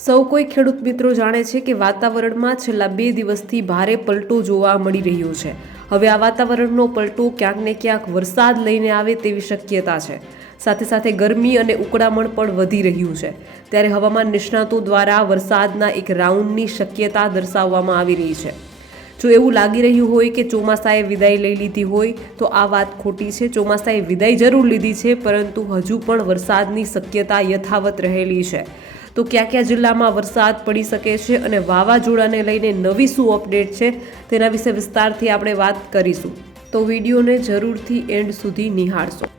સૌ કોઈ ખેડૂત મિત્રો જાણે છે કે વાતાવરણમાં છેલ્લા 2 દિવસથી ભારે પલટો જોવા મળી રહ્યો છે। હવે આ વાતાવરણનો પલટો ક્યાંક ને ક્યાંક વરસાદ લઈને આવે તેવી શક્યતા છે। સાથે સાથે ગરમી અને ઉકળામણ પણ વધી રહ્યું છે। ત્યારે હવામાન નિષ્ણાતો દ્વારા વરસાદના એક રાઉન્ડની શક્યતા દર્શાવવામાં આવી રહી છે। જો એવું લાગી રહ્યું હોય કે ચોમાસાએ વિદાય લઈ લીધી હોય તો આ વાત ખોટી છે। ચોમાસાએ વિદાય જરૂર લીધી છે, પરંતુ હજુ પણ વરસાદની શક્યતા યથાવત રહેલી છે। તો કયા જિલ્લામાં વરસાદ પડી શકે છે અને વાવાઝોડાને લઈને નવી શું અપડેટ છે તેના વિશે વિસ્તારથી આપણે વાત કરીશું। તો વિડીયોને જરૂરથી એન્ડ સુધી નિહાળશો।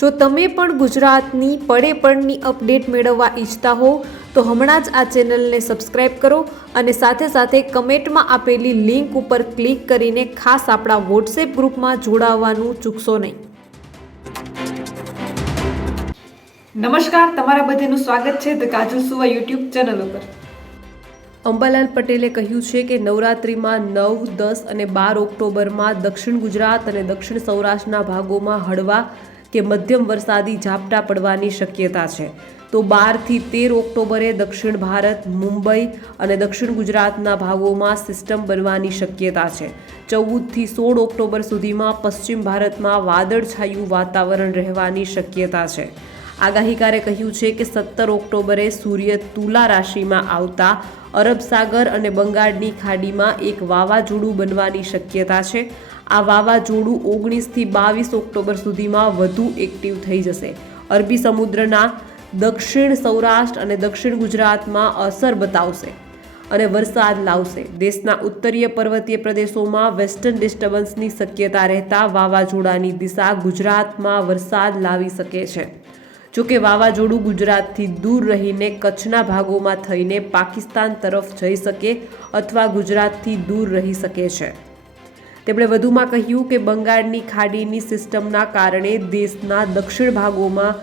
જો તમે પણ ગુજરાતની પડે પડની અપડેટ મેળવવા ઈચ્છતા હો તો હમણાં જ આ ચેનલને સબસ્ક્રાઇબ કરો અને સાથે સાથે કમેન્ટમાં આપેલી લિંક ઉપર ક્લિક કરીને ખાસ આપણા વોટ્સએપ ગ્રુપમાં જોડાવવાનું ચૂકશો નહીં। નમસ્કાર, તમારા બધાનું સ્વાગત છે ધ કાજલ સુવા યુટ્યુબ ચેનલ ઉપર। અંબાલાલ પટેલે કહ્યું છે કે નવરાત્રિમાં 9, 10 અને 12 ઓક્ટોબરમાં દક્ષિણ ગુજરાત અને દક્ષિણ સૌરાષ્ટ્રના ભાગોમાં હળવા કે મધ્યમ વરસાદી ઝાપટા પડવાની શક્યતા છે। તો 12 થી 13 ઓક્ટોબરે દક્ષિણ ભારત, મુંબઈ અને દક્ષિણ ગુજરાતના ભાગોમાં સિસ્ટમ બનવાની શક્યતા છે। 14 થી 16 ઓક્ટોબર સુધીમાં પશ્ચિમ ભારતમાં વાદળછાયું વાતાવરણ રહેવાની શક્યતા છે। આગાહીકારે કહ્યું છે કે 17 ઓક્ટોબરે સૂર્ય તુલા રાશિમાં આવતા અરબ સાગર અને બંગાળની ખાડીમાં એક વાવાઝોડું બનવાની શક્યતા છે। આ વાવાઝોડું 19 થી 22 ઓક્ટોબર સુધીમાં વધુ એક્ટિવ થઈ જશે। અરબી સમુદ્રના દક્ષિણ સૌરાષ્ટ્ર અને દક્ષિણ ગુજરાતમાં અસર બતાવશે અને વરસાદ લાવશે। દેશના ઉત્તરીય પર્વતીય પ્રદેશોમાં વેસ્ટર્ન ડિસ્ટર્બન્સની શક્યતા રહેતા વાવાઝોડાની દિશા ગુજરાતમાં વરસાદ લાવી શકે છે। જોકે વાવાઝોડું ગુજરાતથી દૂર રહીને કચ્છના ભાગોમાં થઈને પાકિસ્તાન તરફ જઈ શકે અથવા ગુજરાતથી દૂર રહી શકે છે। તેમણે વધુમાં કહ્યું કે બંગાળની ખાડીની સિસ્ટમના કારણે દેશના દક્ષિણ ભાગોમાં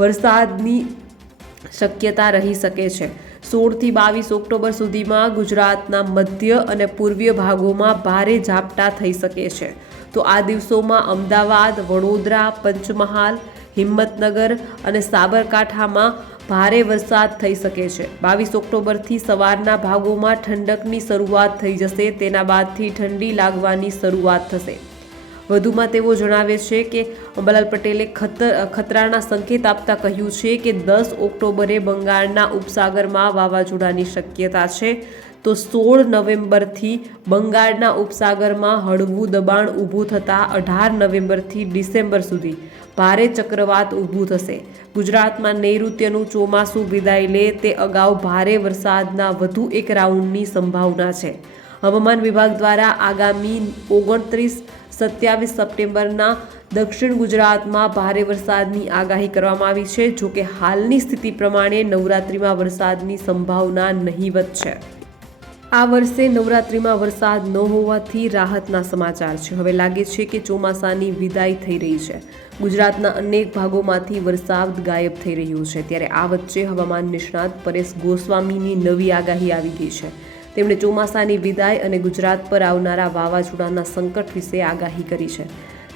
વરસાદની શક્યતા રહી શકે છે। 16 થી 22 ઓક્ટોબર સુધીમાં ગુજરાતના મધ્ય અને પૂર્વીય ભાગોમાં ભારે ઝાપટા થઈ શકે છે। તો આ દિવસોમાં અમદાવાદ, વડોદરા, પંચમહાલ, હિંમતનગર અને સાબરકાંઠામાં ભારે વરસાદ થઈ શકે છે। 22 ઓક્ટોબરથી સવારના ભાગોમાં ઠંડકની શરૂઆત થઈ જશે। તેના બાદથી ઠંડી લાગવાની શરૂઆત થશે। વધુમાં તેઓ જણાવે છે કે અંબાલાલ પટેલે ખતરાના સંકેત આપતા કહ્યું છે કે 10 ઓક્ટોબરે બંગાળના ઉપસાગરમાં વાવાઝોડાની શક્યતા છે। તો 16 નવેમ્બરથી બંગાળના ઉપસાગરમાં હળવું દબાણ ઊભું થતાં 18 નવેમ્બરથી ડિસેમ્બર સુધી ભારે ચક્રવાત ઊભું થશે। ગુજરાતમાં નૈઋત્યનું ચોમાસું વિદાય લે તે અગાઉ ભારે વરસાદના વધુ એક રાઉન્ડની સંભાવના છે। હવામાન વિભાગ દ્વારા આગામી 29-27 સપ્ટેમ્બરના દક્ષિણ ગુજરાતમાં ભારે વરસાદની આગાહી કરવામાં આવી છે। જોકે હાલની સ્થિતિ પ્રમાણે નવરાત્રિમાં વરસાદની સંભાવના નહીવત છે। આ વર્ષે નવરાત્રિમાં વરસાદ ન હોવાથી રાહતના સમાચાર છે। હવે લાગે છે કે ચોમાસાની વિદાય થઈ રહી છે। ગુજરાતના અનેક ભાગોમાંથી વરસાદ ગાયબ થઈ રહ્યું છે। ત્યારે આ વચ્ચે હવામાન નિષ્ણાત પરેશ ગોસ્વામીની નવી આગાહી આવી ગઈ છે। તેમણે ચોમાસાની વિદાય અને ગુજરાત પર આવનારા વાવાઝોડાના સંકટ વિશે આગાહી કરી છે।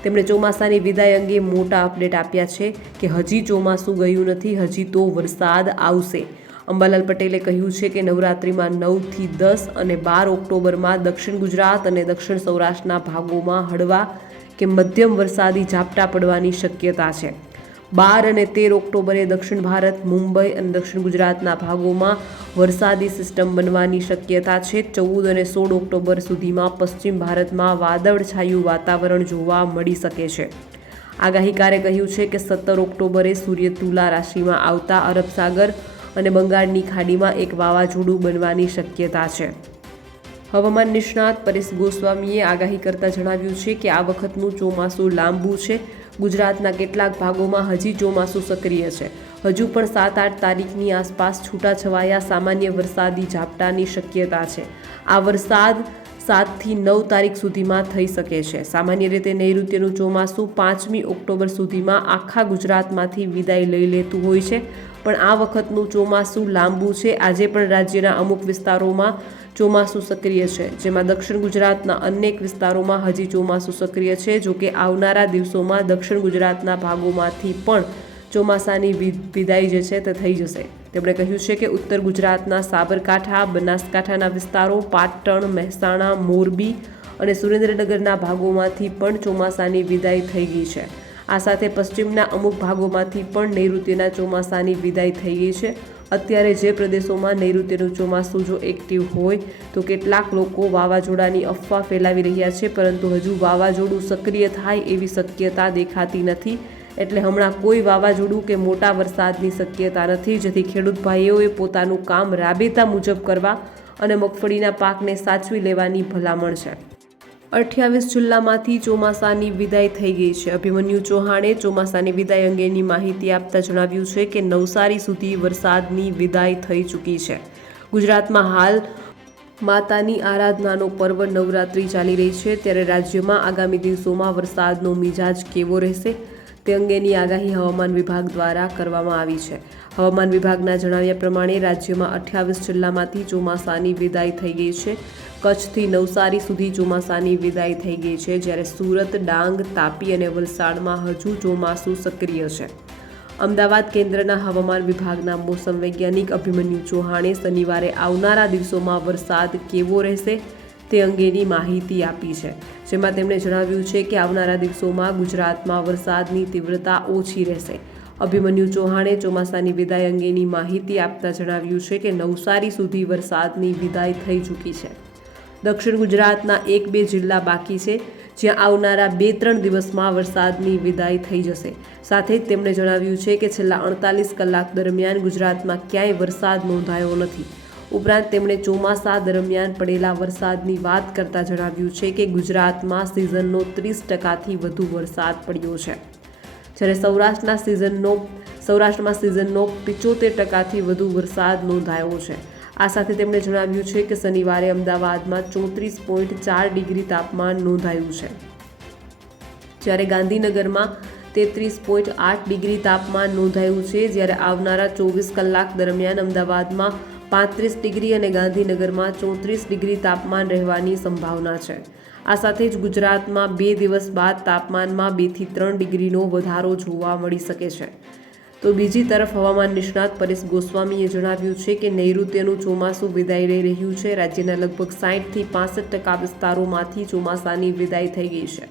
તેમણે ચોમાસાની વિદાય અંગે મોટા અપડેટ આપ્યા છે કે હજી ચોમાસું ગયું નથી, હજી તો વરસાદ આવશે। અંબાલાલ પટેલે કહ્યું છે કે નવરાત્રિમાં 9 થી 10 અને 12 ઓક્ટોબરમાં દક્ષિણ ગુજરાત અને દક્ષિણ સૌરાષ્ટ્રના ભાગોમાં હળવા કે મધ્યમ વરસાદી ઝાપટા પડવાની શક્યતા છે। 12 અને 13 ઓક્ટોબરે દક્ષિણ ભારત, મુંબઈ અને દક્ષિણ ગુજરાતના ભાગોમાં વરસાદી સિસ્ટમ બનવાની શક્યતા છે। 14 અને 16 ઓક્ટોબર સુધીમાં પશ્ચિમ ભારતમાં વાદળછાયું વાતાવરણ જોવા મળી શકે છે। આગાહીકારે કહ્યું છે કે 17 ઓક્ટોબરે સૂર્ય તુલા રાશિમાં આવતા અરબ સાગર અને બંગાળની ખાડીમાં એક વાવાઝોડું બનવાની શક્યતા છે। હવામાન નિષ્ણાત પરેશ ગોસ્વામીએ આગાહી કરતા જણાવ્યું છે કે આ વખતનું ચોમાસું લાંબુ છે। ગુજરાતના કેટલાક ભાગોમાં હજી ચોમાસું સક્રિય છે। હજુ પણ 7-8 તારીખની આસપાસ છૂટાછવાયા સામાન્ય વરસાદી ઝાપટાની શક્યતા છે। આ વરસાદ 7 થી 9 તારીખ સુધીમાં થઈ શકે છે। સામાન્ય રીતે નૈઋત્યનું ચોમાસું 5મી ઓક્ટોબર સુધીમાં આખા ગુજરાતમાંથી વિદાય લઈ લેતું હોય છે, પણ આ વખતનું ચોમાસું લાંબુ છે। આજે પણ રાજ્યના અમુક વિસ્તારોમાં ચોમાસું સક્રિય છે, જેમાં દક્ષિણ ગુજરાતના અનેક વિસ્તારોમાં હજી ચોમાસું સક્રિય છે। જોકે આવનારા દિવસોમાં દક્ષિણ ગુજરાતના ભાગોમાંથી પણ ચોમાસાની વિદાય જે છે તે થઈ જશે. તેમણે કહ્યું છે કે ઉત્તર ગુજરાતના સાબરકાંઠા, બનાસકાંઠાના વિસ્તારો, પાટણ, મહેસાણા, મોરબી અને સુરેન્દ્રનગરના ભાગોમાંથી પણ ચોમાસાની વિદાય થઈ ગઈ છે. આ સાથે પશ્ચિમના અમુક ભાગોમાંથી પણ નૈઋત્યના ચોમાસાની વિદાય થઈ ગઈ છે. અત્યારે જે પ્રદેશોમાં નૈઋત્યનું ચોમાસું જો એક્ટિવ હોય તો કેટલાક લોકો વાવાઝોડાની અફવા ફેલાવી રહ્યા છે, પરંતુ હજુ વાવાઝોડું સક્રિય થાય એવી શક્યતા દેખાતી નથી. એટલે હમણાં કોઈ વાવાઝોડું કે મોટા વરસાદની શક્યતા નથી, જેથી ખેડૂત ભાઈઓએ પોતાનું કામ રાબેતા મુજબ કરવા અને મગફળીના પાકને સાચવી લેવાની ભલામણ છે. 28 જિલ્લામાંથી ચોમાસાની વિદાય થઈ ગઈ છે. અભિમન્યુ ચૌહાણે ચોમાસાની વિદાય અંગેની માહિતી આપતા જણાવ્યું છે કે નવસારી સુધી વરસાદની વિદાય થઈ ચૂકી છે. ગુજરાતમાં હાલ માતાની આરાધનાનો પર્વ નવરાત્રિ ચાલી રહી છે, ત્યારે રાજ્યમાં આગામી દિવસોમાં વરસાદનો મિજાજ કેવો રહેશે તે અંગેની આગાહી હવામાન વિભાગ દ્વારા કરવામાં આવી છે. હવામાન વિભાગના જણાવ્યા પ્રમાણે રાજ્યમાં 28 જિલ્લામાંથી ચોમાસાની વિદાય થઈ ગઈ છે. કચ્છથી નવસારી સુધી ચોમાસાની વિદાય થઈ ગઈ છે, જ્યારે સુરત, ડાંગ, તાપી અને વલસાડમાં હજુ ચોમાસું સક્રિય છે. અમદાવાદ કેન્દ્રના હવામાન વિભાગના મોસમ વૈજ્ઞાનિક અભિમન્યુ ચૌહાણે શનિવારે આવનારા દિવસોમાં વરસાદ કેવો રહેશે તે અંગેની માહિતી આપી છે, જેમાં તેમણે જણાવ્યું છે કે આવનારા દિવસોમાં ગુજરાતમાં વરસાદની તીવ્રતા ઓછી રહેશે. અભિમન્યુ ચૌહાણે ચોમાસાની વિદાય અંગેની માહિતી આપતા જણાવ્યું છે કે નવસારી સુધી વરસાદની વિદાય થઈ ચૂકી છે. દક્ષિણ ગુજરાતના 1-2 જિલ્લા બાકી છે, જ્યાં આવનારા 2-3 દિવસમાં વરસાદની વિદાય થઈ જશે. સાથે જ તેમણે જણાવ્યું છે કે છેલ્લા 48 કલાક દરમિયાન ગુજરાતમાં ક્યાંય વરસાદ નોંધાયો નથી. ઉપરાંત તેમણે ચોમાસા દરમિયાન પડેલા વરસાદની વાત કરતા જણાવ્યું છે કે ગુજરાતમાં સિઝનનો 30%થી વધુ વરસાદ પડ્યો છે, જ્યારે સૌરાષ્ટ્રમાં સિઝનનો 75%થી વધુ વરસાદ નોંધાયો છે. આ સાથે તેમણે જણાવ્યું છે કે શનિવારે અમદાવાદમાં 34.4 ડિગ્રી તાપમાન નોંધાયું છે, જ્યારે ગાંધીનગરમાં 33.8 ડિગ્રી તાપમાન નોંધાયું છે. જ્યારે આવનારા 24 કલાક દરમિયાન અમદાવાદમાં 35 ડિગ્રી અને ગાંધીનગરમાં 34 ડિગ્રી તાપમાન રહેવાની સંભાવના છે. આ સાથે જ ગુજરાતમાં 2 દિવસ બાદ તાપમાનમાં 2 થી 3 ડિગ્રીનો વધારો જોવા મળી શકે છે. તો બીજી તરફ હવામાન નિષ્ણાત પરેશ ગોસ્વામીએ જણાવ્યું છે કે નૈઋત્યનું ચોમાસું વિદાય લઈ રહ્યું છે. રાજ્યના લગભગ 60 થી 65% વિસ્તારોમાંથી ચોમાસાની વિદાય થઈ ગઈ છે.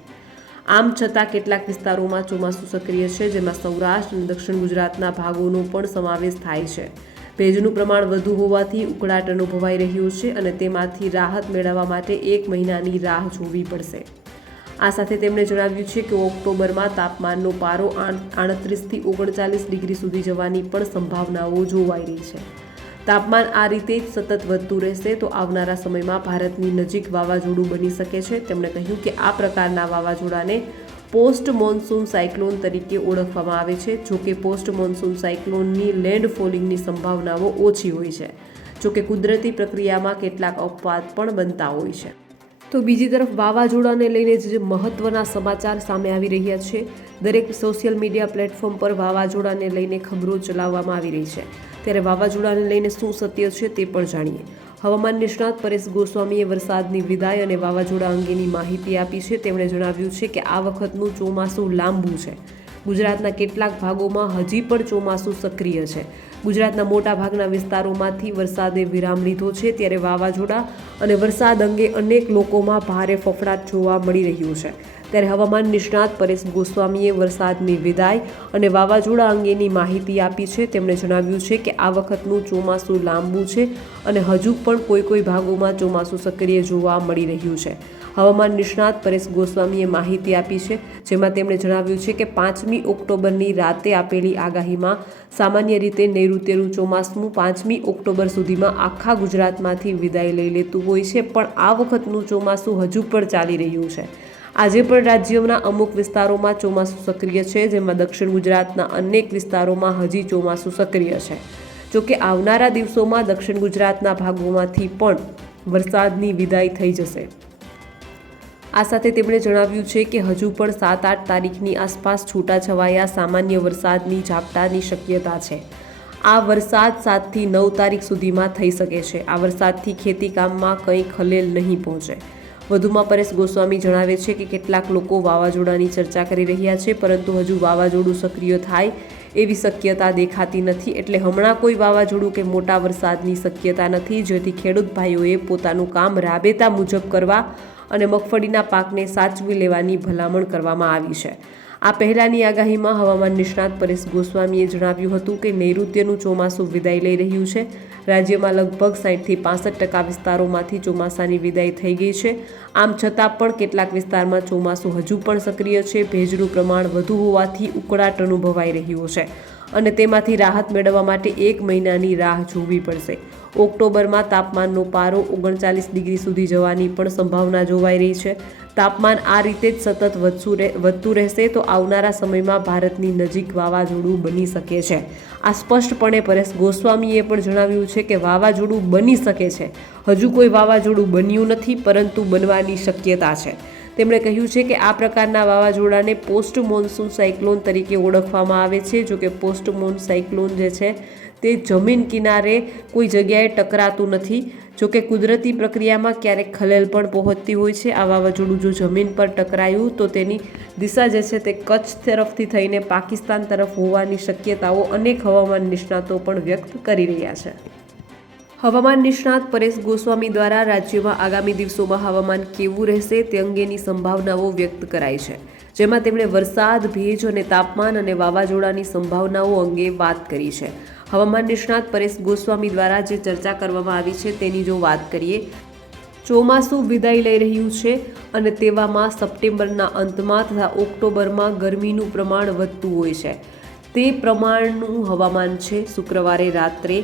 આમ છતાં કેટલાક વિસ્તારોમાં ચોમાસું સક્રિય છે, જેમાં સૌરાષ્ટ્ર અને દક્ષિણ ગુજરાતના ભાગોનો પણ સમાવેશ થાય છે. ભેજનું પ્રમાણ વધુ હોવાથી ઉકળાટ અનુભવાઈ રહ્યો છે અને તેમાંથી રાહત મેળવવા માટે 1 મહિનાની રાહ જોવી પડશે. આ સાથે તેમણે જણાવ્યું છે કે ઓક્ટોબરમાં તાપમાનનો પારો 38 થી 39 ડિગ્રી સુધી જવાની પણ સંભાવનાઓ જોવાઈ રહી છે. તાપમાન આ રીતે જ સતત વધતું રહેશે તો આવનારા સમયમાં ભારતની નજીક વાવાઝોડું બની શકે છે. તેમણે કહ્યું કે આ પ્રકારના વાવાઝોડાને પોસ્ટ મોન્સૂન સાયક્લોન તરીકે ઓળખવામાં આવે છે. જોકે પોસ્ટ મોન્સૂન સાયક્લોનની લેન્ડફોલિંગની સંભાવનાઓ ઓછી હોય છે. જોકે કુદરતી પ્રક્રિયામાં કેટલાક અપવાદ પણ બનતા હોય છે. તો બીજી તરફ વાવાઝોડાને લઈને જે મહત્વના સમાચાર સામે આવી રહ્યા છે, દરેક સોશિયલ મીડિયા પ્લેટફોર્મ પર વાવાઝોડાને લઈને ખબરો ચલાવવામાં આવી રહી છે. ત્યારે વાવાઝોડાને લઈને શું સત્ય છે તે પણ જાણીએ. હવામાન નિષ્ણાત પરેશ ગોસ્વામીએ વરસાદની વિદાય અને વાવાઝોડા અંગેની માહિતી આપી છે. તેમણે જણાવ્યું છે કે આ વખતનું ચોમાસું લાંબુ છે. ગુજરાતના કેટલાક ભાગોમાં હજી પણ ચોમાસું સક્રિય છે. ગુજરાતના મોટા ભાગના વિસ્તારોમાંથી વરસાદે વિરામ લીધો છે, ત્યારે વાવાઝોડા અને વરસાદ અંગે અનેક લોકોમાં ભારે ફફડાટ જોવા મળી રહ્યું છે. ત્યારે હવામાન નિષ્ણાત પરેશ ગોસ્વામીએ વરસાદની વિદાય અને વાવાઝોડા અંગેની માહિતી આપી છે. તેમણે જણાવ્યું છે કે આ વખતનું ચોમાસું લાંબુ છે અને હજુ પણ કોઈ ભાગોમાં ચોમાસું સક્રિય જોવા મળી રહ્યું છે. હવામાન નિષ્ણાત પરેશ ગોસ્વામીએ માહિતી આપી છે, જેમાં તેમણે જણાવ્યું છે કે 5મી ઓક્ટોબરની રાતે આપેલી આગાહીમાં સામાન્ય રીતે નૈઋત્યનું ચોમાસું 5મી ઓક્ટોબર સુધીમાં આખા ગુજરાતમાંથી વિદાય લઈ લેતું હોય છે, પણ આ વખતનું ચોમાસું હજુ પણ ચાલી રહ્યું છે. આજે પણ રાજ્યના અમુક વિસ્તારોમાં ચોમાસું સક્રિય છે, જેમાં દક્ષિણ ગુજરાતના અનેક વિસ્તારોમાં હજી ચોમાસું સક્રિય છે. જોકે આવનારા દિવસોમાં દક્ષિણ ગુજરાતના ભાગોમાંથી પણ વરસાદની વિદાય થઈ જશે. આ સાથે તેમણે જણાવ્યું છે કે હજુ પણ 7-8 તારીખની આસપાસ છૂટાછવાયા સામાન્ય વરસાદની ઝાપટાની શક્યતા છે. આ વરસાદ 7 થી 9 તારીખ સુધીમાં થઈ શકે છે. આ વરસાદથી ખેતીકામમાં કંઈ ખલેલ નહીં પહોંચે. વધુમાં પરેશ ગોસ્વામી જણાવે છે કે કેટલાક લોકો વાવાઝોડાની ચર્ચા કરી રહ્યા છે, પરંતુ હજુ વાવાઝોડું સક્રિય થાય એવી શક્યતા દેખાતી નથી, એટલે હમણાં કોઈ વાવાઝોડું કે મોટા વરસાદની શક્યતા નથી, જેથી ખેડૂત ભાઈઓએ પોતાનું કામ રાબેતા મુજબ કરવા અને મગફળીના પાકને સાચવી લેવાની ભલામણ કરવામાં આવી છે. આ પહેલાની આગાહીમાં હવામાન નિષ્ણાત પરેશ ગોસ્વામીએ જણાવ્યું હતું કે નૈઋત્યનું ચોમાસું વિદાય લઈ રહ્યું છે. રાજ્યમાં લગભગ 60થી 65% વિસ્તારોમાંથી ચોમાસાની વિદાય થઈ ગઈ છે. આમ છતાં પણ કેટલાક વિસ્તારમાં ચોમાસું હજુ પણ સક્રિય છે. ભેજનું પ્રમાણ વધુ હોવાથી ઉકળાટ અનુભવાઈ રહ્યો છે અને તેમાંથી રાહત મેળવવા માટે 1 મહિનાની રાહ જોવી પડશે. ઓક્ટોબરમાં તાપમાનનો પારો 39 ડિગ્રી સુધી જવાની પણ સંભાવના જોવાઈ રહી છે. તાપમાન આ રીતે જ સતત વધતું રહેશે તો આવનારા સમયમાં ભારતની નજીક વાવાઝોડું બની શકે છે. આ સ્પષ્ટપણે પરેશ ગોસ્વામીએ પણ જણાવ્યું છે કે વાવાઝોડું બની શકે છે. હજુ કોઈ વાવાઝોડું બન્યું નથી, પરંતુ બનવાની શક્યતા છે. તેમણે કહ્યું છે કે આ પ્રકારના વાવાઝોડાને પોસ્ટ મોન્સૂન સાયક્લોન તરીકે ઓળખવામાં આવે છે. જોકે પોસ્ટ મોન્સૂન સાયક્લોન જે છે તે જમીન કિનારે કોઈ જગ્યાએ ટકરાતું નથી. જોકે કુદરતી પ્રક્રિયામાં ક્યારેક ખલેલ પણ પહોંચતી હોય છે. આ વાવાઝોડું જો જમીન પર ટકરાયું તો તેની દિશા જે છે તે કચ્છ તરફથી થઈને પાકિસ્તાન તરફ હોવાની શક્યતાઓ અનેક હવામાન નિષ્ણાતો પણ વ્યક્ત કરી રહ્યા છે. હવામાન નિષ્ણાત પરેશ ગોસ્વામી દ્વારા રાજ્યમાં આગામી દિવસોમાં હવામાન કેવું રહેશે તે અંગેની સંભાવનાઓ વ્યક્ત કરાઈ છે, જેમાં તેમણે વરસાદ, ભેજ અને તાપમાન અને વાવાઝોડાની સંભાવનાઓ અંગે વાત કરી છે. હવામાન નિષ્ણાત પરેશ ગોસ્વામી દ્વારા જે ચર્ચા કરવામાં આવી છે તેની જો વાત કરીએ, ચોમાસું વિદાય લઈ રહ્યું છે અને તેવામાં સપ્ટેમ્બરના અંતમાં તથા ઓક્ટોબરમાં ગરમીનું પ્રમાણ વધતું હોય છે. તે પ્રમાણનું હવામાન છે. શુક્રવારે રાત્રે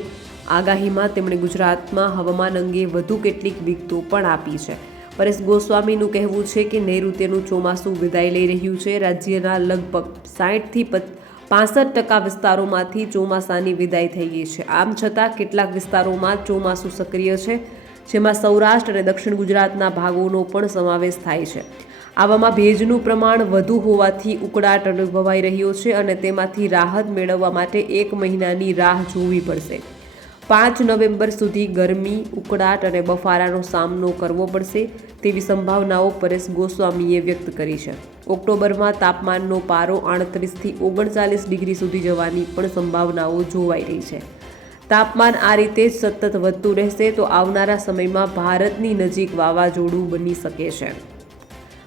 આગાહીમાં તેમણે ગુજરાતમાં હવામાન અંગે વધુ કેટલીક વિગતો પણ આપી છે. પરેશ ગોસ્વામીનું કહેવું છે કે નૈઋત્યનું ચોમાસું વિદાય લઈ રહ્યું છે. રાજ્યના લગભગ 60થી 65% વિસ્તારોમાંથી ચોમાસાની વિદાય થઈ ગઈ છે. આમ છતાં કેટલાક વિસ્તારોમાં ચોમાસું સક્રિય છે, જેમાં સૌરાષ્ટ્ર અને દક્ષિણ ગુજરાતના ભાગોનો પણ સમાવેશ થાય છે. આવામાં ભેજનું પ્રમાણ વધુ હોવાથી ઉકળાટ અનુભવાઈ રહ્યો છે અને તેમાંથી રાહત મેળવવા માટે 1 મહિનાની રાહ જોવી પડશે. 5 નવેમ્બર સુધી ગરમી, ઉકળાટ અને બફારાનો સામનો કરવો પડશે તેવી સંભાવનાઓ પરેશ ગોસ્વામીએ વ્યક્ત કરી છે. ઓક્ટોબરમાં તાપમાનનો પારો 38થી 39 ડિગ્રી સુધી જવાની પણ સંભાવનાઓ જોવાઈ રહી છે. તાપમાન આ રીતે જ સતત વધતું રહેશે તો આવનારા સમયમાં ભારતની નજીક વાવાઝોડું બની શકે છે.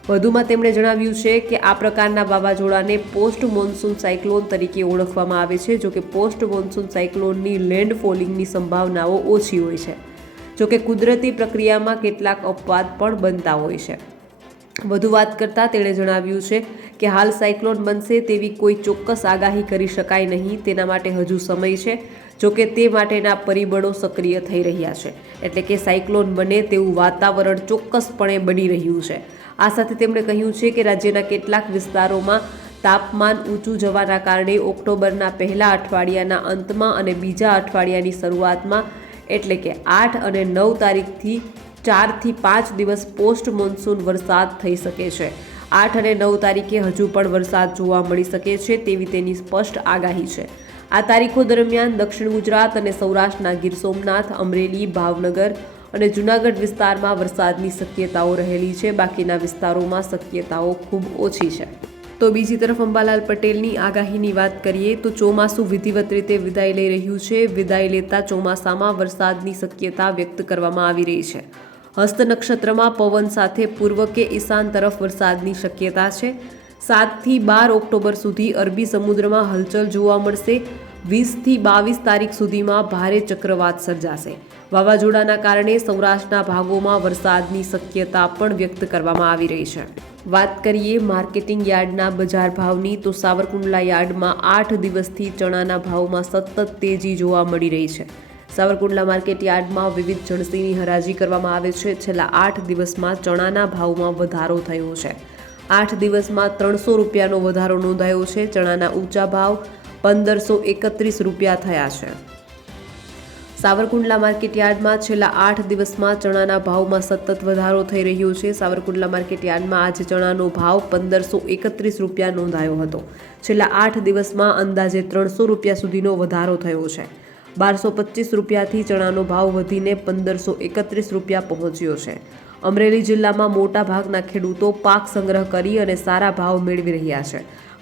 વધુમાં તેમણે જણાવ્યું છે કે આ પ્રકારના વાવાઝોડાને પોસ્ટ મોન્સૂન સાયક્લોન તરીકે ઓળખવામાં આવે છે. જોકે પોસ્ટ મોન્સૂન સાયક્લોનની લેન્ડફોલિંગની સંભાવનાઓ ઓછી હોય છે. જોકે કુદરતી પ્રક્રિયામાં કેટલાક અપવાદ પણ બનતા હોય છે. વધુ વાત કરતાં તેણે જણાવ્યું છે કે હાલ સાયક્લોન બનશે તેવી કોઈ ચોક્કસ આગાહી કરી શકાય નહીં. તેના માટે હજુ સમય છે. જોકે તે માટેના પરિબળો સક્રિય થઈ રહ્યા છે, એટલે કે સાયક્લોન બને તેવું વાતાવરણ ચોક્કસપણે બની રહ્યું છે. આ સાથે તેમણે કહ્યું છે કે રાજ્યના કેટલાક વિસ્તારોમાં તાપમાન ઊંચું જવાના કારણે ઓક્ટોબરના પહેલા અઠવાડિયાના અંતમાં અને બીજા અઠવાડિયાની શરૂઆતમાં એટલે કે 8 અને 9 તારીખથી 4 થી 5 દિવસ પોસ્ટ મોન્સૂન વરસાદ થઈ શકે છે. 8 અને 9 તારીખે હજુ પણ વરસાદ જોવા મળી શકે છે તેવી તેની સ્પષ્ટ આગાહી છે. આ તારીખો દરમિયાન દક્ષિણ ગુજરાત અને સૌરાષ્ટ્રના ગીર સોમનાથ, અમરેલી, ભાવનગર અને જૂનાગઢ વિસ્તારમાં વરસાદની શક્યતાઓ રહેલી છે. બાકીના વિસ્તારોમાં શક્યતાઓ ખૂબ ઓછી છે. તો બીજી તરફ અંબાલાલ પટેલની આગાહીની વાત કરીએ તો ચોમાસું વિધિવત રીતે વિદાય લઈ રહ્યું છે. વિદાય લેતા ચોમાસામાં વરસાદની શક્યતા વ્યક્ત કરવામાં આવી રહી છે. હસ્ત નક્ષત્રમાં પવન સાથે પૂર્વ કે ઈશાન તરફ વરસાદની શક્યતા છે. 7 થી 12 ઓક્ટોબર સુધી અરબી સમુદ્રમાં હલચલ જોવા મળશે. 20 થી 22 તારીખ સુધીમાં ભારે ચક્રવાત સર્જાશે. વાવાઝોડાના કારણે સૌરાષ્ટ્રના ભાગોમાં વરસાદની શક્યતા પણ વ્યક્ત કરવામાં આવી રહી છે. વાત કરીએ માર્કેટિંગ યાર્ડના બજાર ભાવની તો સાવરકુંડલા યાર્ડમાં 8 દિવસથી ચણાના ભાવમાં સતત તેજી જોવા મળી રહી છે. સાવરકુંડલા માર્કેટ યાર્ડમાં વિવિધ જણસીની હરાજી કરવામાં આવે છે. છેલ્લા 8 દિવસમાં ચણાના ભાવમાં વધારો થયો છે. 8 દિવસમાં 300 રૂપિયાનો વધારો નોંધાયો છે. ચણાના ઊંચા ભાવ 1531 રૂપિયા થયા છે. સાવરકુંડલા માર્કેટ યાર્ડમાં છેલ્લા 8 દિવસમાં ચણાના ભાવમાં સતત વધારો થઈ રહ્યો છે. સાવરકુંડલા માર્કેટ યાર્ડમાં આજે ચણાનો ભાવ 1531 રૂપિયા નોંધાયો હતો. છેલ્લા 8 દિવસમાં અંદાજે 300 રૂપિયા સુધીનો વધારો થયો છે. 1225 રૂપિયાથી ચણાનો ભાવ વધીને 1531 રૂપિયા પહોંચ્યો છે. અમરેલી જિલ્લામાં મોટા ભાગના ખેડૂતો પાક સંગ્રહ કરી અને સારા ભાવ મેળવી રહ્યા છે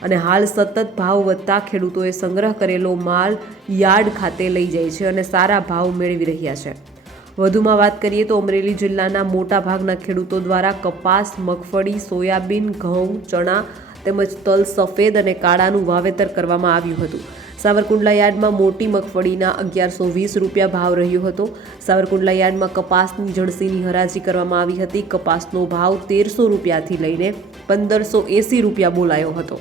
અને હાલ સતત ભાવ વધતા ખેડૂતોએ સંગ્રહ કરેલો માલ યાર્ડ ખાતે લઈ જાય છે અને સારા ભાવ મેળવી રહ્યા છે. વધુમાં વાત કરીએ તો અમરેલી જિલ્લાના મોટાભાગના ખેડૂતો દ્વારા કપાસ, મગફળી, સોયાબીન, ઘઉં, ચણા તેમજ તલ, સફેદ અને કાળાનું વાવેતર કરવામાં આવ્યું હતું. સાવરકુંડલા યાર્ડમાં મોટી મગફળીના 1120 રૂપિયા ભાવ રહ્યો હતો. સાવરકુંડલા યાર્ડમાં કપાસની જણસીની હરાજી કરવામાં આવી હતી. કપાસનો ભાવ 1300 રૂપિયાથી લઈને 1580 રૂપિયા બોલાયો હતો.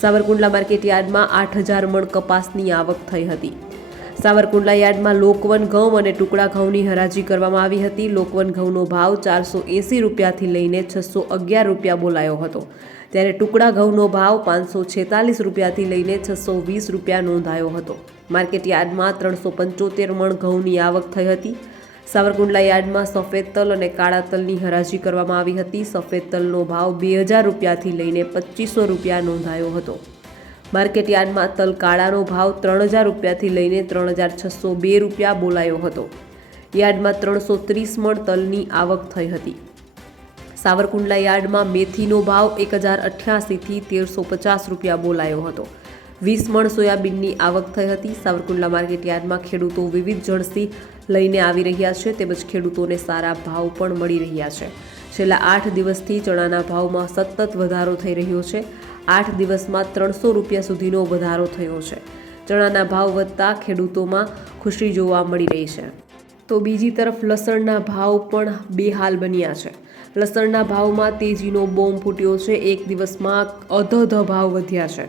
સાવરકુંડલા માર્કેટ યાર્ડમાં 8000 મણ કપાસની આવક થઈ હતી. સાવરકુંડલા યાર્ડમાં લોકવન ઘઉં અને ટુકડા ઘઉંની હરાજી કરવામાં આવી હતી. લોકવન ઘઉંનો ભાવ 480 રૂપિયાથી લઈને 611 રૂપિયા બોલાયો હતો, ત્યારે ટુકડા ઘઉંનો ભાવ 546 રૂપિયાથી લઈને 620 રૂપિયા નોંધાયો હતો. માર્કેટ યાર્ડમાં 375 મણ ઘઉંની આવક થઈ હતી. સાવરકુંડલા યાર્ડમાં સફેદ તલ અને કાળા તલની હરાજી કરવામાં આવી હતી. સફેદ તલનો ભાવ 2000 રૂપિયાથી લઈને 2500 રૂપિયા નોંધાયો હતો. માર્કેટ યાર્ડમાં તલ કાળાનો ભાવ 3000 રૂપિયાથી લઈને 3602 રૂપિયા બોલાયો હતો. યાર્ડમાં 330 મણ તલની આવક થઈ હતી. સાવરકુંડલા યાર્ડમાં મેથીનો ભાવ 1088થી 1350 રૂપિયા બોલાયો હતો. 20 મણ સોયાબીનની આવક થઈ હતી. સાવરકુંડલા માર્કેટ યાર્ડમાં ખેડૂતો વિવિધ જણસી લઈને આવી રહ્યા છે, તેમજ ખેડૂતોને સારા ભાવ પણ મળી રહ્યા છે. છેલ્લા 8 દિવસથી ચણાના ભાવમાં સતત વધારો થઈ રહ્યો છે. 8 દિવસમાં 300 રૂપિયા સુધીનો વધારો થયો છે. ચણાના ભાવ વધતા ખેડૂતોમાં ખુશી જોવા મળી રહી છે. તો બીજી તરફ લસણના ભાવ પણ બેહાલ બન્યા છે. લસણના ભાવમાં તેજીનો બોમ્બ ફૂટ્યો છે. એક દિવસમાં અધધ ભાવ વધ્યા છે.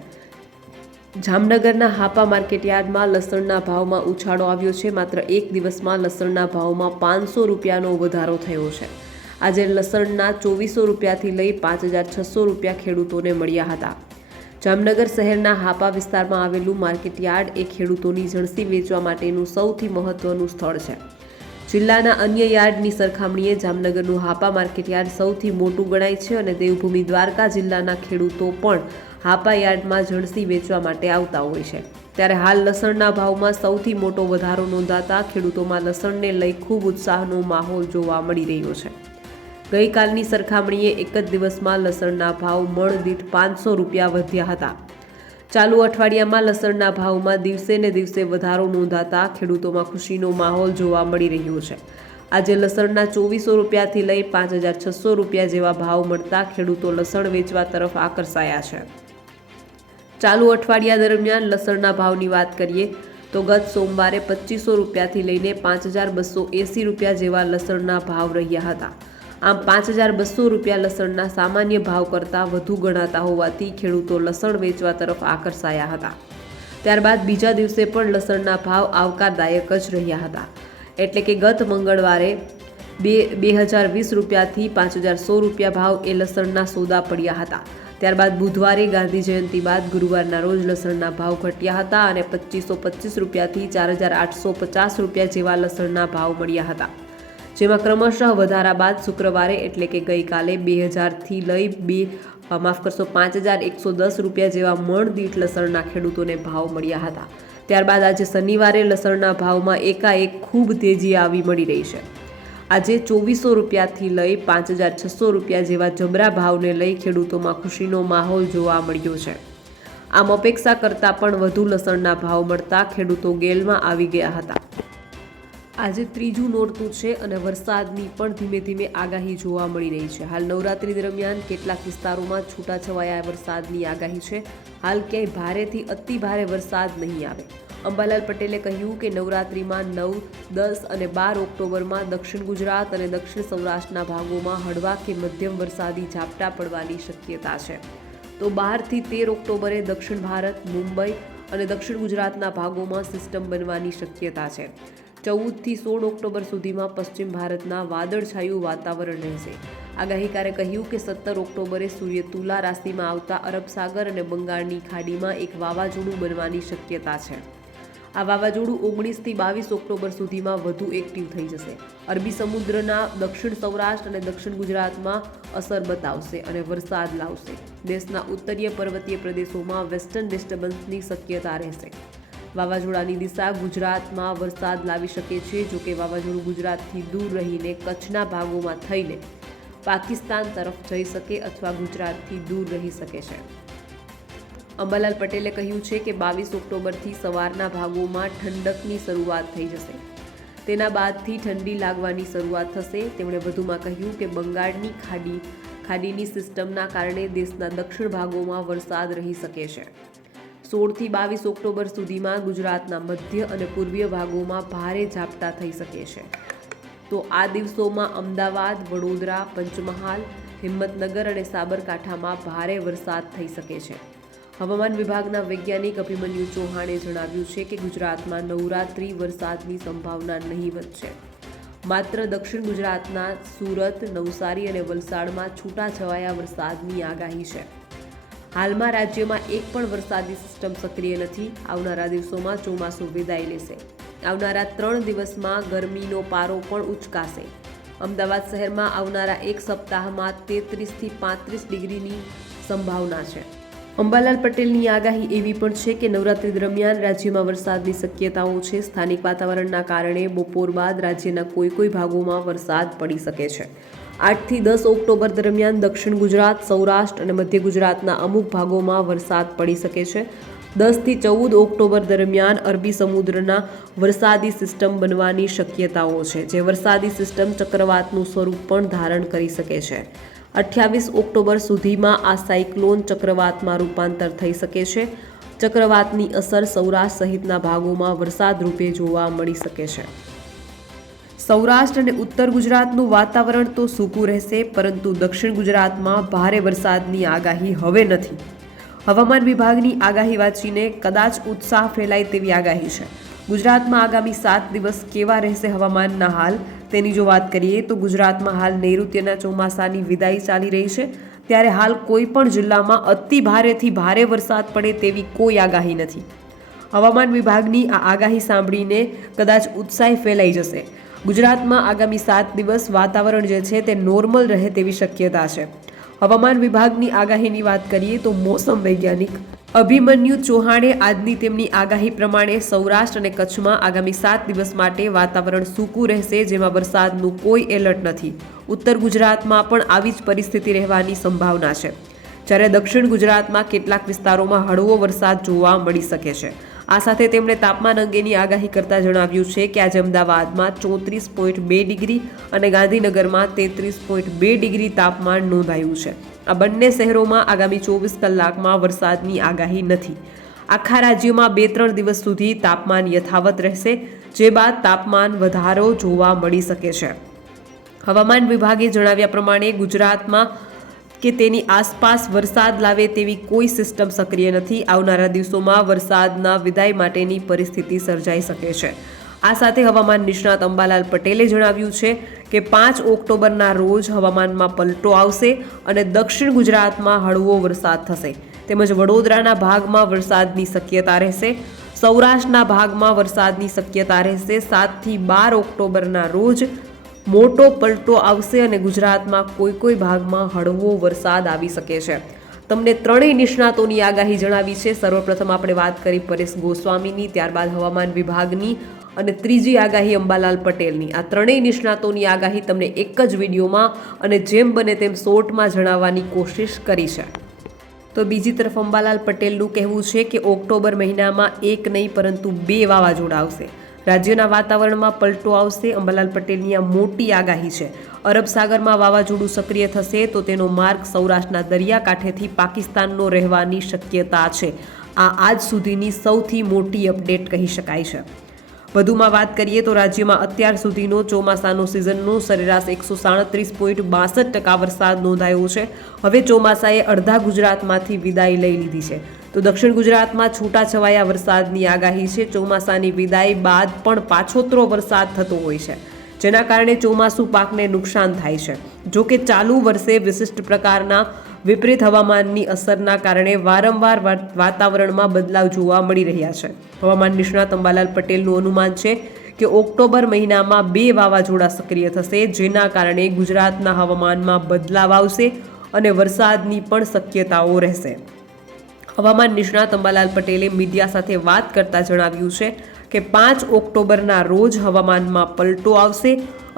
જામનગરના હાપા માર્કેટ યાર્ડમાં લસણના ભાવમાં ઉછાળો આવ્યો છે. માત્ર એક દિવસમાં લસણના ભાવમાં 500 રૂપિયાનો વધારો થયો છે. આજે લસણના 2400 રૂપિયાથી લઈ 5600 રૂપિયા ખેડૂતોને મળ્યા હતા. જામનગર શહેરના હાપા વિસ્તારમાં આવેલું માર્કેટ યાર્ડ એ ખેડૂતોની જણસી વેચવા માટેનું સૌથી મહત્વનું સ્થળ છે. જિલ્લાના અન્ય યાર્ડની સરખામણીએ જામનગરનું હાપા માર્કેટ યાર્ડ સૌથી મોટું ગણાય છે અને દેવભૂમિ દ્વારકા જિલ્લાના ખેડૂતો પણ હાપા યાર્ડમાં જણસી વેચવા માટે આવતા હોય છે. ત્યારે હાલ લસણના ભાવમાં સૌથી મોટો વધારો નોંધાતા ખેડૂતોમાં લસણને લઈ ખૂબ ઉત્સાહનો માહોલ જોવા મળી રહ્યો છે. ગઈકાલની સરખામણીએ એક જ દિવસમાં લસણના ભાવ મણ દીઠ 500 રૂપિયા વધ્યા હતા. ચાલુ અઠવાડિયામાં લસણના ભાવમાં દિવસે ને દિવસે વધારો નોંધાતા ખેડૂતોમાં ખુશીનો માહોલ જોવા મળી રહ્યો છે. આજે લસણના 2400 રૂપિયાથી લઈ 5600 રૂપિયા જેવા ભાવ મળતા ખેડૂતો લસણ વેચવા તરફ આકર્ષાયા છે. ચાલુ અઠવાડિયા દરમિયાન લસણના ભાવની વાત કરીએ તો ગત સોમવારે 2500 રૂપિયાથી લઈને 5280 રૂપિયા જેવા લસણના ભાવ રહ્યા હતા. આમ 5200 રૂપિયા લસણના સામાન્ય ભાવ કરતાં વધુ ગણાતા હોવાથી ખેડૂતો લસણ વેચવા તરફ આકર્ષાયા હતા. ત્યારબાદ બીજા દિવસે પણ લસણના ભાવ આવકારદાયક જ રહ્યા હતા. એટલે કે ગત મંગળવારે 2020 રૂપિયાથી 5100 રૂપિયા ભાવ એ લસણના સોદા પડ્યા હતા. ત્યારબાદ બુધવારે ગાંધી જયંતિ બાદ ગુરુવારના રોજ લસણના ભાવ ઘટ્યા હતા અને 2525 રૂપિયાથી 4850 રૂપિયા જેવા લસણના ભાવ મળ્યા હતા. જેમાં ક્રમશઃ વધારા બાદ શુક્રવારે એટલે કે ગઈકાલે 2000થી લઈ 5110 રૂપિયા જેવા મણ દીઠ લસણના ખેડૂતોને ભાવ મળ્યા હતા. ત્યારબાદ આજે શનિવારે લસણના ભાવમાં એકાએક ખૂબ તેજી આવી મળી રહી છે. આજે 2400 રૂપિયાથી લઈ 5600 રૂપિયા જેવા જબરા ભાવને લઈ ખેડૂતોમાં ખુશીનો માહોલ જોવા મળ્યો છે. આમ અપેક્ષા કરતાં પણ વધુ લસણના ભાવ મળતા ખેડૂતો ગેલમાં આવી ગયા હતા. આજે ત્રીજું નોરતું છે અને વરસાદની પણ ધીમે ધીમે આગાહી જોવા મળી રહી છે. હાલ નવરાત્રી દરમિયાન કેટલાક વિસ્તારોમાં છૂટાછવાયા વરસાદની આગાહી છે. હાલ ક્યાંય ભારેથી અતિ ભારે વરસાદ નહીં આવે. અંબાલાલ પટેલે કહ્યું કે નવરાત્રીમાં 9, 10 અને 12 ઓક્ટોબરમાં દક્ષિણ ગુજરાત અને દક્ષિણ સૌરાષ્ટ્રના ભાગોમાં હળવા કે મધ્યમ વરસાદી ઝાપટા પડવાની શક્યતા છે. તો 12થી 13 ઓક્ટોબરે દક્ષિણ ભારત, મુંબઈ અને દક્ષિણ ગુજરાતના ભાગોમાં સિસ્ટમ બનવાની શક્યતા છે. 14થી 16 ઓક્ટોબર સુધીમાં પશ્ચિમ ભારતના વાદળછાયું વાતાવરણ રહેશે. આગાહીકારે કહ્યું કે 17 ઓક્ટોબરે સૂર્ય તુલા રાશિમાં આવતા અરબ સાગર અને બંગાળની ખાડીમાં એક વાવાઝોડું બનવાની શક્યતા છે. આ વાવાઝોડું 19થી 22 ઓક્ટોબર સુધીમાં વધુ એક્ટિવ થઈ જશે. અરબી સમુદ્રના દક્ષિણ સૌરાષ્ટ્ર અને દક્ષિણ ગુજરાતમાં અસર બતાવશે અને વરસાદ લાવશે. દેશના ઉત્તરીય પર્વતીય પ્રદેશોમાં વેસ્ટર્ન ડિસ્ટર્બન્સની શક્યતા રહેશે. વાવાઝોડાની દિશા ગુજરાતમાં વરસાદ લાવી શકે છે. જોકે વાવાઝોડું ગુજરાતથી દૂર રહીને કચ્છના ભાગોમાં થઈને પાકિસ્તાન તરફ જઈ શકે અથવા ગુજરાતથી દૂર રહી શકે છે. અંબાલાલ પટેલે કહ્યું છે કે 22 ઓક્ટોબરથી સવારના ભાગોમાં ઠંડકની શરૂઆત થઈ જશે. તેના બાદથી ઠંડી લાગવાની શરૂઆત થશે. તેમણે વધુમાં કહ્યું કે બંગાળની ખાડીની સિસ્ટમના કારણે દેશના દક્ષિણ ભાગોમાં વરસાદ રહી શકે છે. 16થી 22 ઓક્ટોબર સુધીમાં ગુજરાતના મધ્ય અને પૂર્વીય ભાગોમાં ભારે ઝાપટા થઈ શકે છે. તો આ દિવસોમાં અમદાવાદ, વડોદરા, પંચમહાલ, હિંમતનગર અને સાબરકાંઠામાં ભારે વરસાદ થઈ શકે છે. હવામાન વિભાગના વૈજ્ઞાનિક અભિમન્યુ ચૌહાણે જણાવ્યું છે કે ગુજરાતમાં નવરાત્રિ વરસાદની સંભાવના નહીવત છે. માત્ર દક્ષિણ ગુજરાતના સુરત, નવસારી અને વલસાડમાં છૂટાછવાયા વરસાદની આગાહી છે. હાલમાં રાજ્યમાં એક પણ વરસાદી સિસ્ટમ સક્રિય નથી. આવનારા દિવસોમાં ચોમાસું વિદાય લેશે. આવનારા 3 દિવસમાં ગરમીનો પારો પણ ઉચકાશે. અમદાવાદ શહેરમાં આવનારા એક સપ્તાહમાં 33થી 35 ડિગ્રીની સંભાવના છે. અંબાલાલ પટેલની આગાહી એવી પણ છે કે નવરાત્રી દરમિયાન રાજ્યમાં વરસાદની શક્યતાઓ છે. સ્થાનિક વાતાવરણના કારણે બપોર બાદ રાજ્યના કોઈ ભાગોમાં વરસાદ પડી શકે છે. 8થી 10 ઓક્ટોબર દરમિયાન દક્ષિણ ગુજરાત, સૌરાષ્ટ્ર અને મધ્ય ગુજરાતના અમુક ભાગોમાં વરસાદ પડી શકે છે. 10થી 14 ઓક્ટોબર દરમિયાન અરબી સમુદ્રના વરસાદી સિસ્ટમ બનવાની શક્યતાઓ છે, જે વરસાદી સિસ્ટમ ચક્રવાતનું સ્વરૂપ પણ ધારણ કરી શકે છે. 28 ઓક્ટોબર સુધીમાં આ સાયક્લોન ચક્રવાતમાં રૂપાંતર થઈ શકે છે. ચક્રવાતની અસર સૌરાષ્ટ્ર સહિતના ભાગોમાં વરસાદ રૂપે જોવા મળી શકે છે. સૌરાષ્ટ્ર અને ઉત્તર ગુજરાતનું વાતાવરણ તો સૂકું રહેશે, પરંતુ દક્ષિણ ગુજરાતમાં ભારે વરસાદની આગાહી હવે નથી. હવામાન વિભાગની આગાહી વાંચીને કદાચ ઉત્સાહ ફેલાય તેવી આગાહી છે. ગુજરાતમાં આગામી 7 દિવસ કેવા રહેશે હવામાનના હાલ, તેની જો વાત કરીએ તો ગુજરાતમાં હાલ નૈઋત્યના ચોમાસાની વિદાય ચાલી રહી છે. ત્યારે હાલ કોઈ પણ જિલ્લામાં અતિ ભારેથી ભારે વરસાદ પડે તેવી કોઈ આગાહી નથી. હવામાન વિભાગની આ આગાહી સાંભળીને કદાચ ઉત્સાહ ફેલાઈ જશે. ગુજરાતમાં આગામી 7 દિવસ વાતાવરણ જે છે તે નોર્મલ રહે તેવી શક્યતા છે. હવામાન વિભાગની આગાહીની વાત કરીએ તો મોસમ વૈજ્ઞાનિક અભિમન્યુ ચૌહાણે આજની તેમની આગાહી પ્રમાણે સૌરાષ્ટ્ર અને કચ્છમાં આગામી 7 દિવસ માટે વાતાવરણ સૂકું રહેશે, જેમાં વરસાદનું કોઈ એલર્ટ નથી. ઉત્તર ગુજરાતમાં પણ આવી જ પરિસ્થિતિ રહેવાની સંભાવના છે. જ્યારે દક્ષિણ ગુજરાતમાં કેટલાક વિસ્તારોમાં હળવો વરસાદ જોવા મળી શકે છે. આ સાથે તેમણે તાપમાન અંગેની આગાહી કરતા જણાવ્યું છે કે આજે અમદાવાદમાં 34.2 ડિગ્રી અને ગાંધીનગરમાં 33.2 ડિગ્રી તાપમાન નોંધાયું છે. આ બંને શહેરોમાં આગામી 24 કલાકમાં વરસાદની આગાહી નથી. આખા રાજ્યમાં 2-3 દિવસ સુધી તાપમાન યથાવત રહેશે, જે બાદ તાપમાન વધારો જોવા મળી શકે છે. હવામાન વિભાગે જણાવ્યા પ્રમાણે ગુજરાતમાં કે તેની આસપાસ વરસાદ લાવે તેવી કોઈ સિસ્ટમ સક્રિય નથી. આવનારા દિવસોમાં વરસાદના વિદાય માટેની પરિસ્થિતિ સર્જાઈ શકે છે. આ સાથે હવામાન નિષ્ણાત અંબાલાલ પટેલે જણાવ્યું છે કે 5 ઓક્ટોબરના રોજ હવામાનમાં પલટો આવશે અને દક્ષિણ ગુજરાતમાં હળવો વરસાદ થશે. તેમજ વડોદરાના ભાગમાં વરસાદની શક્યતા રહેશે. સૌરાષ્ટ્રના ભાગમાં વરસાદની શક્યતા રહેશે. 7થી 12 ઓક્ટોબરના રોજ મોટો પલટો આવશે અને ગુજરાતમાં કોઈ ભાગમાં હળવો વરસાદ આવી શકે છે. તમને ત્રણેય નિષ્ણાતોની આગાહી જણાવી છે. સર્વપ્રથમ આપણે વાત કરી પરેશ ગોસ્વામીની, ત્યારબાદ હવામાન વિભાગની અને ત્રીજી આગાહી અંબાલાલ પટેલની. આ ત્રણેય નિષ્ણાતોની આગાહી તમને એક જ વિડીયોમાં અને જેમ બને તેમ શોર્ટમાં જણાવવાની કોશિશ કરી છે. તો બીજી તરફ અંબાલાલ પટેલનું કહેવું છે કે ઓક્ટોબર મહિનામાં એક નહીં પરંતુ 2 વાવાઝોડા આવશે. રાજ્યના વાતાવરણમાં પલટો આવશે. અંબાલાલ પટેલની આ મોટી આગાહી છે. અરબ સાગરમાં વાવાઝોડું સક્રિય થશે તો તેનો માર્ગ સૌરાષ્ટ્રના દરિયાકાંઠેથી પાકિસ્તાનનો રહેવાની શક્યતા છે. આ આજ સુધીની સૌથી મોટી અપડેટ કહી શકાય છે. વધુમાં વાત કરીએ તો રાજ્યમાં અત્યાર સુધીનો ચોમાસાનો સિઝનનો સરેરાશ 137.62% વરસાદ નોંધાયો છે. હવે ચોમાસાએ અડધા ગુજરાતમાંથી વિદાય લઈ લીધી છે. તો દક્ષિણ ગુજરાતમાં છૂટાછવાયા વરસાદની આગાહી છે. ચોમાસાની વિદાય બાદ પણ પાછોતરો વરસાદ થતો હોય છે, જેના કારણે ચોમાસું પાકને નુકસાન થાય છે. જો કે ચાલુ વર્ષે વિશિષ્ટ પ્રકારના વિપરીત હવામાનની અસરના કારણે વારંવાર વાતાવરણમાં બદલાવ જોવા મળી રહ્યા છે. હવામાન નિષ્ણાત અંબાલાલ પટેલનું અનુમાન છે કે ઓક્ટોબર મહિનામાં 2 વાવાઝોડા સક્રિય થશે, જેના કારણે ગુજરાતના હવામાનમાં બદલાવ આવશે અને વરસાદની પણ શક્યતાઓ રહેશે. હવામાન નિષ્ણાત અંબાલાલ પટેલે મીડિયા સાથે વાત કરતા જણાવ્યું છે કે 5 ઓક્ટોબરના રોજ હવામાનમાં પલટો આવશે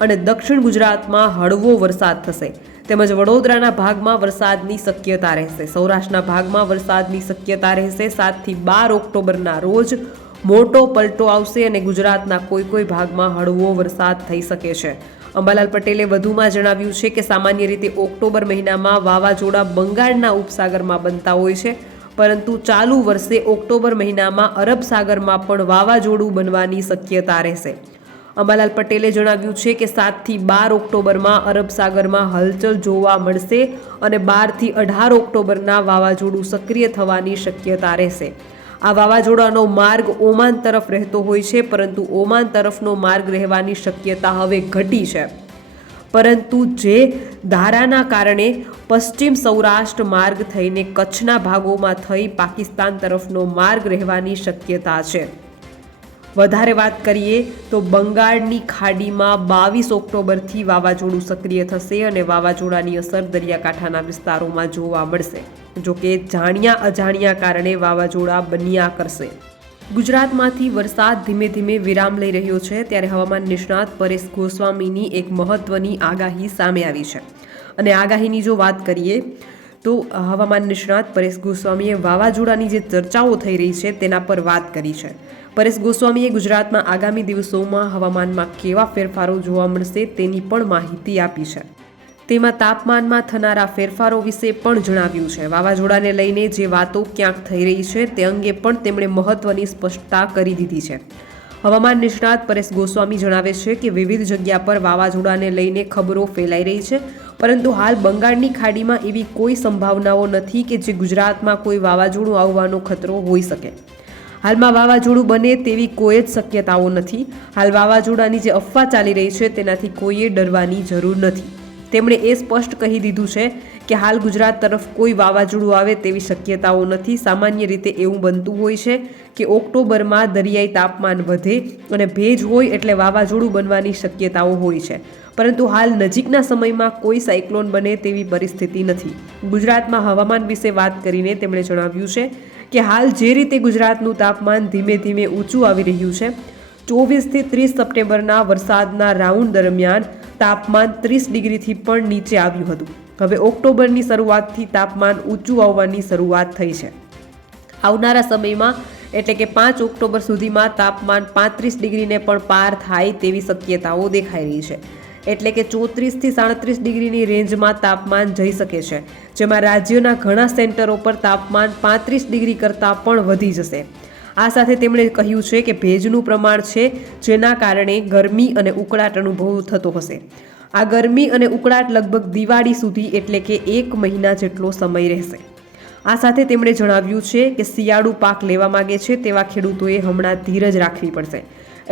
અને દક્ષિણ ગુજરાતમાં હળવો વરસાદ થશે. તેમજ વડોદરાના ભાગમાં વરસાદની શક્યતા રહેશે. સૌરાષ્ટ્રના ભાગમાં વરસાદની શક્યતા રહેશે. 7 થી 12 ઓક્ટોબરના રોજ મોટો પલટો આવશે અને ગુજરાતના કોઈ ભાગમાં હળવો વરસાદ થઈ શકે છે. અંબાલાલ પટેલે વધુમાં જણાવ્યું છે કે સામાન્ય રીતે ઓક્ટોબર મહિનામાં વાવાઝોડા બંગાળના ઉપસાગરમાં બનતા હોય છે, પરંતુ ચાલુ વર્ષે ઓક્ટોબર મહિનામાં અરબ સાગરમાં પણ વાવાઝોડું બનવાની શક્યતા રહેશે. અંબાલાલ પટેલે જણાવ્યું છે કે 7 થી 12 ઓક્ટોબરમાં અરબ સાગરમાં હલચલ જોવા મળશે અને 12 થી 18 ઓક્ટોબરના વાવાઝોડું સક્રિય થવાની શક્યતા રહેશે. આ વાવાઝોડાનો માર્ગ ઓમાન તરફ રહેતો હોય છે, પરંતુ ઓમાન તરફનો માર્ગ રહેવાની શક્યતા હવે ઘટી છે. પરંતુ જે ધારાના કારણે પશ્ચિમ સૌરાષ્ટ્ર માર્ગ થઈને કચ્છના ભાગોમાં થઈ પાકિસ્તાન તરફનો માર્ગ રહેવાની શક્યતા છે. વધારે વાત કરીએ તો બંગાળની ખાડીમાં 22 ઓક્ટોબરથી વાવાઝોડું સક્રિય થશે અને વાવાઝોડાની અસર દરિયાકાંઠાના વિસ્તારોમાં જોવા મળશે. જોકે જાણ્યા અજાણ્યા કારણે વાવાઝોડા બન્યા કરશે. ગુજરાતમાંથી વરસાદ ધીમે ધીમે વિરામ લઈ રહ્યો છે, ત્યારે હવામાન નિષ્ણાત પરેશ ગોસ્વામીની એક મહત્વની આગાહી સામે આવી છે. અને આગાહીની જો વાત કરીએ તો હવામાન નિષ્ણાત પરેશ ગોસ્વામીએ વાવાઝોડાની જે ચર્ચાઓ થઈ રહી છે તેના પર વાત કરી છે. પરેશ ગોસ્વામીએ ગુજરાતમાં આગામી દિવસોમાં હવામાનમાં કેવા ફેરફારો જોવા મળશે તેની પણ માહિતી આપી છે. તેમાં તાપમાનમાં થનારા ફેરફારો વિશે પણ જણાવ્યું છે. વાવાઝોડાને લઈને જે વાતો ક્યાંક થઈ રહી છે તે અંગે પણ તેમણે મહત્વની સ્પષ્ટતા કરી દીધી છે. હવામાન નિષ્ણાત પરેશ ગોસ્વામી જણાવે છે કે વિવિધ જગ્યા પર વાવાઝોડાને લઈને ખબરો ફેલાઈ રહી છે, પરંતુ હાલ બંગાળની ખાડીમાં એવી કોઈ સંભાવનાઓ નથી કે જે ગુજરાતમાં કોઈ વાવાઝોડું આવવાનો ખતરો હોઈ શકે. હાલમાં વાવાઝોડું બને તેવી કોઈ જ શક્યતાઓ નથી. હાલ વાવાઝોડાની જે અફવા ચાલી રહી છે તેનાથી કોઈએ ડરવાની જરૂર નથી. તેમણે એ સ્પષ્ટ કહી દીધું છે કે હાલ ગુજરાત તરફ કોઈ વાવાઝોડું આવે તેવી શક્યતાઓ નથી. સામાન્ય રીતે એવું બનતું હોય છે કે ઓક્ટોબરમાં દરિયાઈ તાપમાન વધે અને ભેજ હોય એટલે વાવાઝોડું બનવાની શક્યતાઓ હોય છે, પરંતુ હાલ નજીકના સમયમાં કોઈ સાયક્લોન બને તેવી પરિસ્થિતિ નથી. ગુજરાતમાં હવામાન વિશે વાત કરીને તેમણે જણાવ્યું છે કે હાલ જે રીતે ગુજરાતનું તાપમાન ધીમે ધીમે ઊંચું આવી રહ્યું છે, 24 થી 30 સપ્ટેમ્બરના વરસાદના રાઉન્ડ દરમિયાન તાપમાન 30 ડિગ્રીથી પણ નીચે આવ્યું હતું. હવે ઓક્ટોબરની શરૂઆતથી તાપમાન ઊંચું આવવાની શરૂઆત થઈ છે. આવનારા સમયમાં એટલે કે 5 ઓક્ટોબર સુધીમાં તાપમાન 35 ડિગ્રીને પણ પાર થાય તેવી શક્યતાઓ દેખાઈ રહી છે. એટલે કે 34 થી 37 ડિગ્રીની રેન્જમાં તાપમાન જઈ શકે છે, જેમાં રાજ્યના ઘણા સેન્ટરો પર તાપમાન 35 ડિગ્રી કરતાં પણ વધી જશે. આ સાથે તેમણે કહ્યું છે કે ભેજનું પ્રમાણ છે, જેના કારણે ગરમી અને ઉકળાટ અનુભવ થતો હશે. આ ગરમી અને ઉકળાટ લગભગ દિવાળી સુધી એટલે કે 1 મહિના જેટલો સમય રહેશે. આ સાથે તેમણે જણાવ્યું છે કે શિયાળુ પાક લેવા માંગે છે તેવા ખેડૂતોએ હમણાં ધીરજ રાખવી પડશે.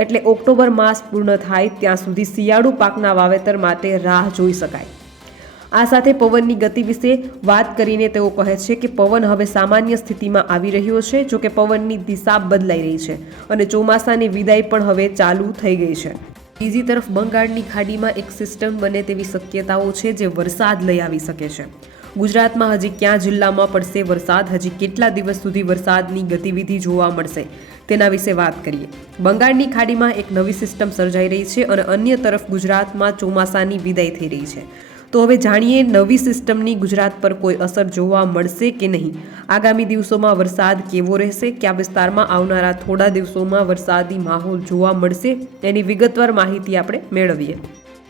એટલે ઓક્ટોબર માસ પૂર્ણ થાય ત્યાં સુધી શિયાળુ પાકના વાવેતર માટે રાહ જોઈ શકાય. આ સાથે પવનની ગતિ વિશે વાત કરીને તેઓ કહે છે કે પવન હવે સામાન્ય સ્થિતિમાં આવી રહ્યો છે. જો કે પવનની દિશા બદલાઈ રહી છે અને ચોમાસાની વિદાય પણ હવે ચાલુ થઈ ગઈ છે. બીજી તરફ બંગાળની ખાડીમાં એક સિસ્ટમ બને તેવી શક્યતાઓ છે જે વરસાદ લઈ આવી શકે છે. ગુજરાતમાં હજી કયા જિલ્લામાં પડશે વરસાદ, હજી કેટલા દિવસ સુધી વરસાદની ગતિવિધિ જોવા મળશે તેના વિશે વાત કરીએ. બંગાળની ખાડીમાં એક નવી સિસ્ટમ સર્જાઈ રહી છે અને અન્ય તરફ ગુજરાતમાં ચોમાસાની વિદાય થઈ રહી છે. તો હવે જાણીએ નવી સિસ્ટમની ગુજરાત પર કોઈ અસર જોવા મળશે કે નહીં. આગામી દિવસોમાં વરસાદ કેવો રહેશે, કયા વિસ્તારમાં આવનારા થોડા દિવસોમાં વરસાદી માહોલ જોવા મળશે તેની વિગતવાર માહિતી આપણે મેળવીએ.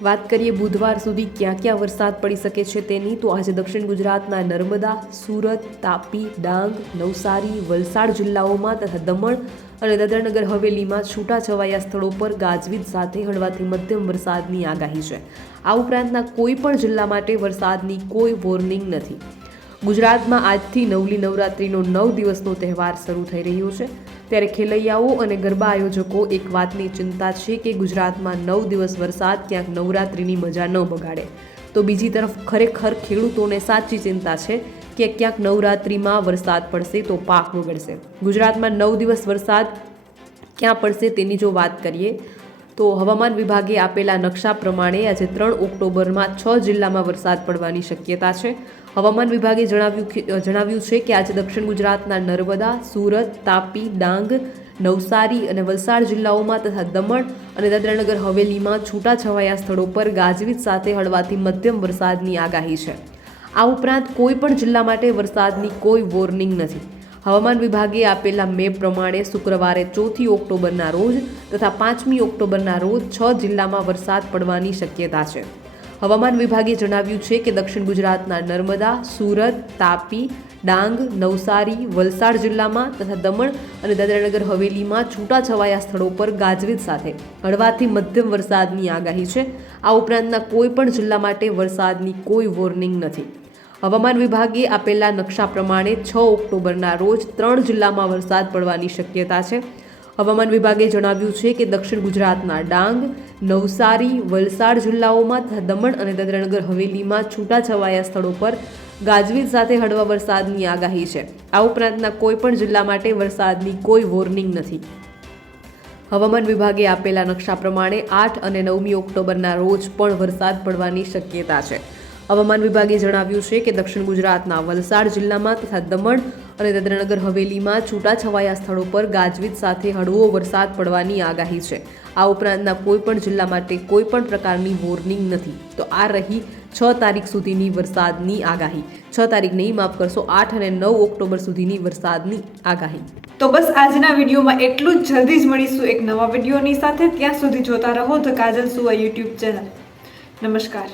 વાત કરીએ બુધવાર સુધી ક્યાં ક્યાં વરસાદ પડી શકે છે તેની, તો આજે દક્ષિણ ગુજરાતના નર્મદા, સુરત, તાપી, ડાંગ, નવસારી, વલસાડ જિલ્લાઓમાં તથા દમણ અને દાદરાનગર હવેલીમાં છૂટાછવાયા સ્થળો પર ગાજવીજ સાથે હળવાથી મધ્યમ વરસાદની આગાહી છે. આ ઉપરાંતના કોઈ પણ જિલ્લા માટે વરસાદની કોઈ વોર્નિંગ નથી. ગુજરાતમાં આજથી નવલી નવરાત્રિનો 9 દિવસનો તહેવાર શરૂ થઈ રહ્યો છે, ત્યારે ખેલૈયાઓ અને ગરબા આયોજકો એક વાતની ચિંતા છે કે ગુજરાતમાં 9 દિવસ વરસાદ ક્યાંક નવરાત્રિની મજા ન બગાડે. તો બીજી તરફ ખરેખર ખેડૂતોને સાચી ચિંતા છે કે ક્યાંક નવરાત્રિમાં વરસાદ પડશે તો પાક બગડશે. ગુજરાતમાં 9 દિવસ વરસાદ ક્યાં પડશે તેની જો વાત કરીએ તો હવામાન વિભાગે આપેલા નકશા પ્રમાણે આજે 3 ઓક્ટોબરમાં 6 જિલ્લામાં વરસાદ પડવાની શક્યતા છે. હવામાન વિભાગે જણાવ્યું છે કે આજે દક્ષિણ ગુજરાતના નર્મદા, સુરત, તાપી, ડાંગ, નવસારી અને વલસાડ જિલ્લાઓમાં તથા દમણ અને દાદરાનગર હવેલીમાં છૂટાછવાયા સ્થળો પર ગાજવીજ સાથે હળવાથી મધ્યમ વરસાદની આગાહી છે. આ ઉપરાંત કોઈ પણ જિલ્લા માટે વરસાદની કોઈ વોર્નિંગ નથી. હવામાન વિભાગે આપેલા મેપ પ્રમાણે શુક્રવારે 4 ઓક્ટોબરના રોજ તથા 5 ઓક્ટોબરના રોજ 6 જિલ્લામાં વરસાદ પડવાની શક્યતા છે. હવામાન વિભાગે જણાવ્યું છે કે દક્ષિણ ગુજરાતના નર્મદા, સુરત, તાપી, ડાંગ, નવસારી, વલસાડ જિલ્લામાં તથા દમણ અને દાદરાનગર હવેલીમાં છૂટાછવાયા સ્થળો પર ગાજવીજ સાથે હળવાથી મધ્યમ વરસાદની આગાહી છે. આ ઉપરાંતના કોઈ પણ જિલ્લા માટે વરસાદની કોઈ વોર્નિંગ નથી. હવામાન વિભાગે આપેલા નકશા પ્રમાણે 6 ઓક્ટોબરના રોજ 3 જિલ્લામાં વરસાદ પડવાની શક્યતા છે. હવામાન વિભાગે જણાવ્યું છે કે દક્ષિણ ગુજરાતના ડાંગ, નવસારી, વલસાડ જિલ્લાઓમાં તથા દમણ અને દાદરાનગર હવેલીમાં છૂટાછવાયા સ્થળો પર ગાજવીજ સાથે હળવા વરસાદની આગાહી છે. આ ઉપરાંતના કોઈ પણ જિલ્લા માટે વરસાદની કોઈ વોર્નિંગ નથી. હવામાન વિભાગે આપેલા નકશા પ્રમાણે 8 અને 9 ઓક્ટોબરના રોજ પણ વરસાદ પડવાની શક્યતા છે. હવામાન વિભાગે જણાવ્યું છે કે દક્ષિણ ગુજરાતના વલસાડ જિલ્લામાં તથા દમણ અને દાદરાનગર હવેલીમાં છૂટાછવાયા સ્થળો પર ગાજવીજ સાથે હળવો વરસાદ પડવાની આગાહી છે. આ ઉપરાંતના કોઈ પણ જિલ્લા માટે કોઈ પણ પ્રકારની વોર્નિંગ નથી. તો આ રહી 6 તારીખ સુધીની વરસાદની આગાહી. 6 તારીખ નહીં, માફ કરશો, 8 અને 9 ઓક્ટોબર સુધીની વરસાદની આગાહી. તો બસ આજના વિડીયોમાં એટલું જ. જલ્દી જ મળીશું એક નવા વિડીયોની સાથે. ત્યાં સુધી જોતા રહો ધ કાજલ સુવા યુટ્યુબ ચેનલ. નમસ્કાર.